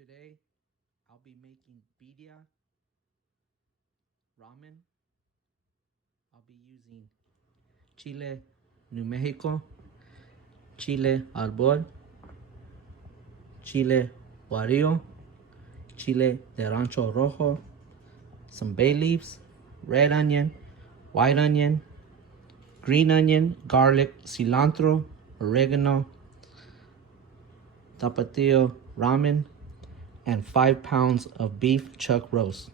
Today I'll be making birria, ramen. I'll be using Chile New Mexico, Chile Arbol, Chile Guajillo, Chile de Rancho Rojo, some bay leaves, red onion, white onion, green onion, garlic, cilantro, oregano, Tapatío ramen, and 5 pounds of beef chuck roast.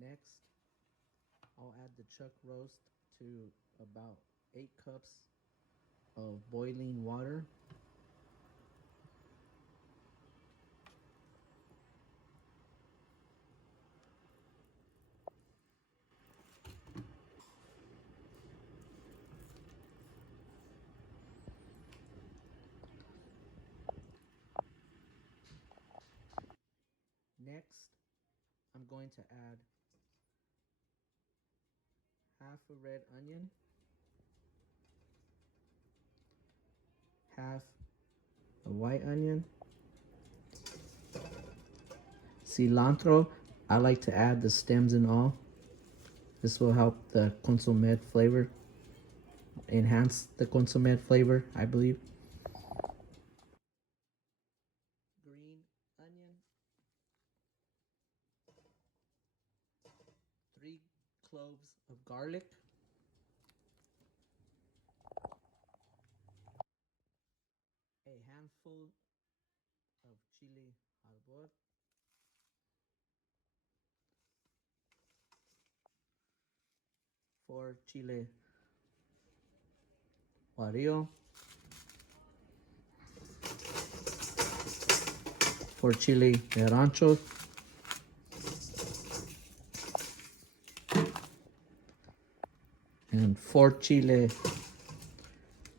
Next, I'll add the chuck roast to about 8 cups of boiling water. Next, I'm going to add half a red onion, half a white onion, cilantro. I like to add the stems and all. This will help the consommé flavor, enhance the consommé flavor, I believe. Green onion, 3 cloves of garlic, a handful of Chile Arbol, 4 Chile Guajillo, 4 Chile de Rancho, and 4 Chile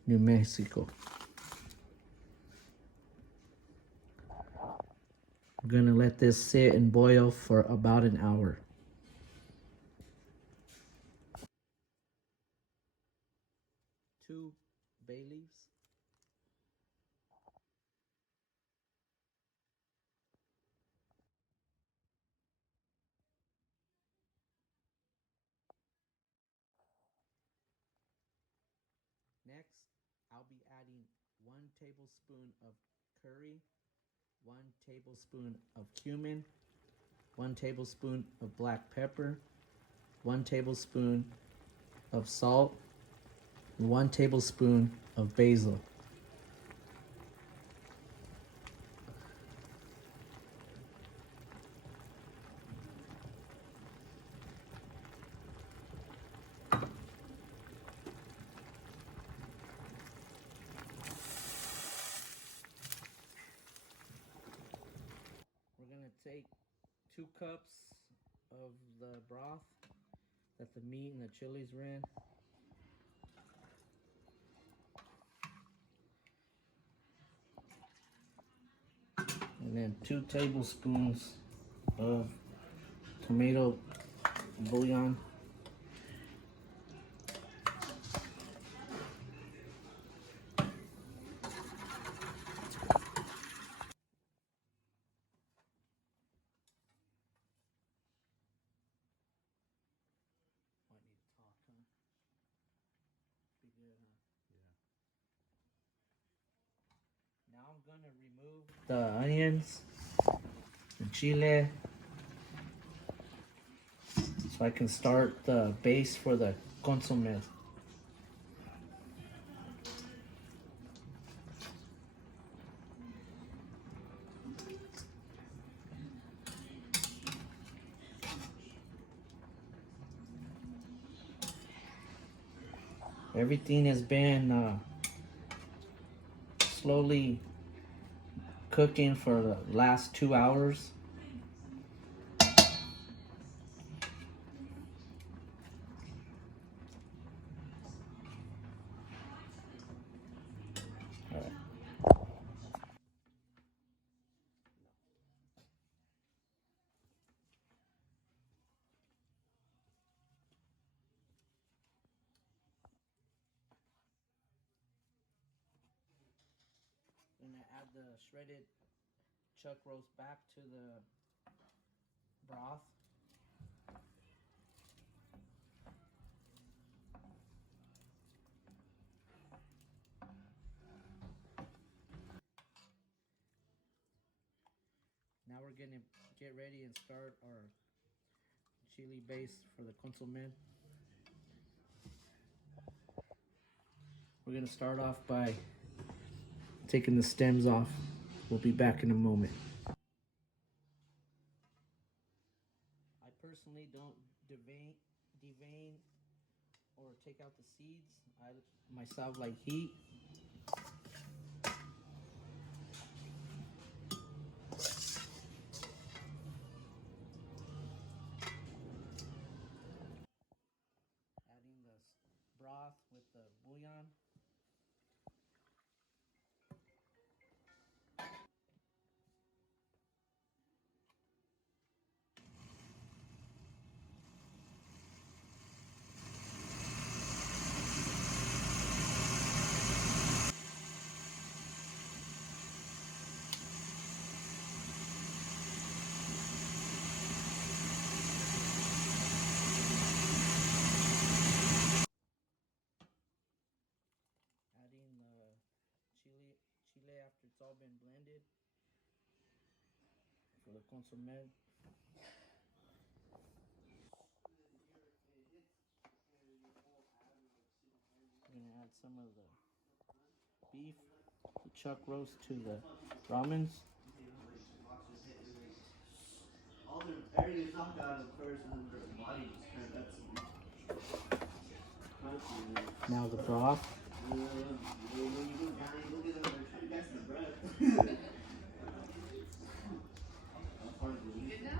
New Mexico. I'm gonna let this sit and boil for about an hour. Two bay leaves, next I'll be adding 1 tablespoon of curry, 1 tablespoon of cumin, 1 tablespoon of black pepper, 1 tablespoon of salt, and 1 tablespoon of basil. We're gonna take 2 cups of the broth that the meat and the chilies were in. And then 2 tablespoons of tomato bouillon. Now I'm gonna remove the onions, the chile, so I can start the base for the consomé. Everything has been slowly cooking for the last 2 hours. the shredded chuck roast back to the broth. Now we're gonna get ready and start our chili base for the consomé. We're gonna start off by taking the stems off. We'll be back in a moment. I personally don't devein or take out the seeds. I myself like heat. Adding the broth with the bouillon. Adding the chile after it's all been blended for the consomé. We're gonna add some of the beef, the chuck roast to the ramens. All their areas knocked out at first and then their body just turned out to be. Now the broth. When you go down, you look at them, they're trying to catch the breath. That's hard to believe. Good now?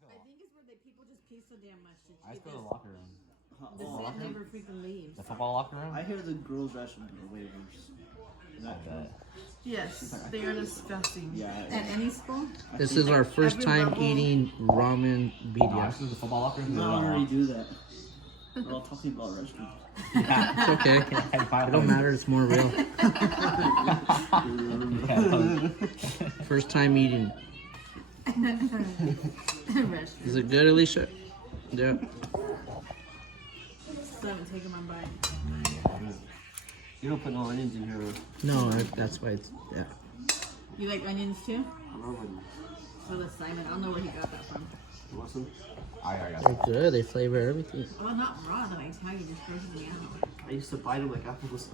I think it's where people just pee so damn much. I just go to the locker room. The set never freaking leaves. The football locker room? I hear the girls' restrooms are way worse. I bet. Yes, they are disgusting. Yeah. At any school? This is our first time eating ramen No, I birria. just go to the football locker room. I already do that. We're all talking about restrooms. It's okay. It don't matter. It's more real. First time eating. Is it good, Alicia? Yeah. Still haven't taken my bite. You don't put no onions in here. No, that's why it's yeah. You like onions too? I love onions. So does Simon. I don't know where he got that from. You want some? I got They're good. They flavor everything. Well, not raw, that I tell you, just grosses me out. I used to bite them like apples.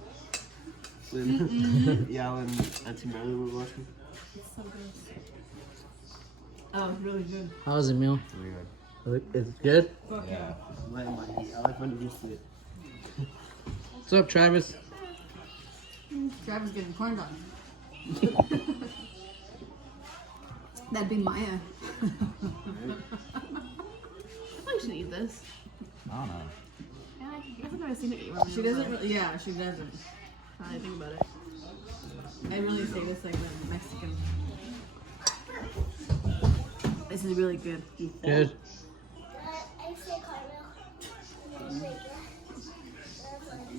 When, yeah, when Auntie Mary was watching. It's so gross. Oh, it's really good. How's it, meal? Weird. It's good. Fuck Yeah. I like when you just do it. What's up, Travis? Travis getting corn dogs. That'd be Maya. I should eat this. I don't know. Yeah, I guess I've never seen it eat ramen. She doesn't really, yeah, she doesn't. Now that I think about it. I really say this like a Mexican. This is really good. Good.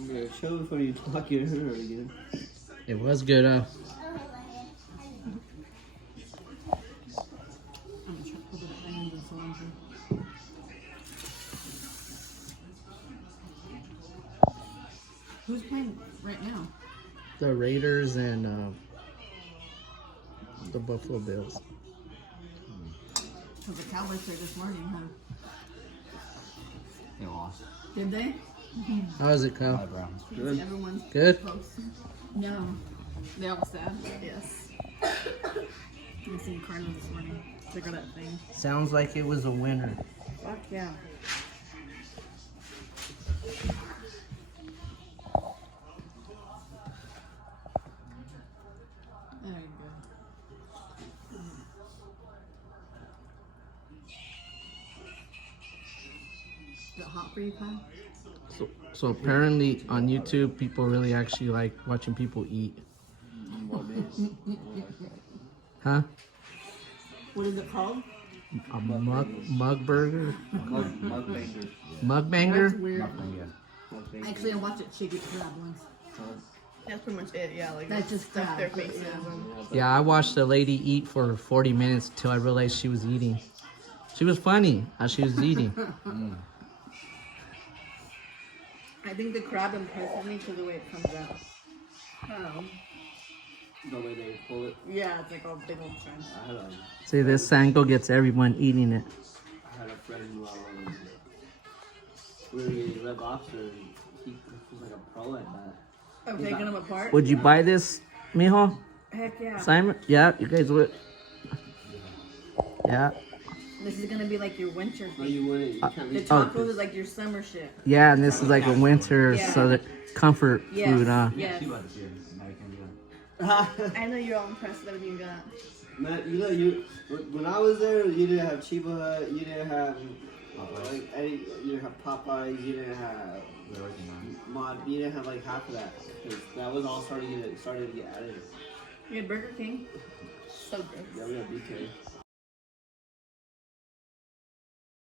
Yeah, show before you talk your hair again. It was good. I'm gonna try to put the onions and cilantro. Who's playing right now? The Raiders and the Buffalo Bills. Because the Cowboys played this morning, huh? They lost. Did they? How is it, Kyle? Hi, Browns. Good. Everyone's Good. close. No. They all sad. Yes. I seen Cardinals this morning. Check out that thing. Sounds like it was a winner. Fuck yeah. There you go. Is it hot for you, Kyle? So apparently on YouTube, people really actually like watching people eat. Huh? What is it called? A mug burger? Mukbanger. Mugbanger? That's weird. Nothing yet. Actually, I watched it chicken crab once. That's pretty much it. Yeah, like That's just stuff their crab, faces. yeah. and- Yeah, I watched a lady eat for 40 minutes till I realized she was eating. She was funny as she was eating. I think the crab impresses me to the way it comes out. Oh. The way they pull it. Yeah, it's like a big old crab. See, this angle gets everyone eating it. I had a friend who really red lobster. He was like a pro at that. I'm taking them apart? Would you buy this, mijo? Heck yeah. Simon? Yeah, you guys would. Yeah. This is gonna be like your winter No, thing. you wouldn't. You can't The reach tacos is like your summer shit. Yeah, and this is like a winter Yeah. southern comfort Yes. food, huh? Yes. She bought this here. Now you can do that. I know you're all impressed with everything you got. Man, when I was there, you didn't have Chiba Hut, you didn't have like you didn't have Popeyes, you didn't have They're working on it. Mod, you didn't have like half of that. 'Cause that was all started to get added. You had Burger King. So good. Yeah, we got BK.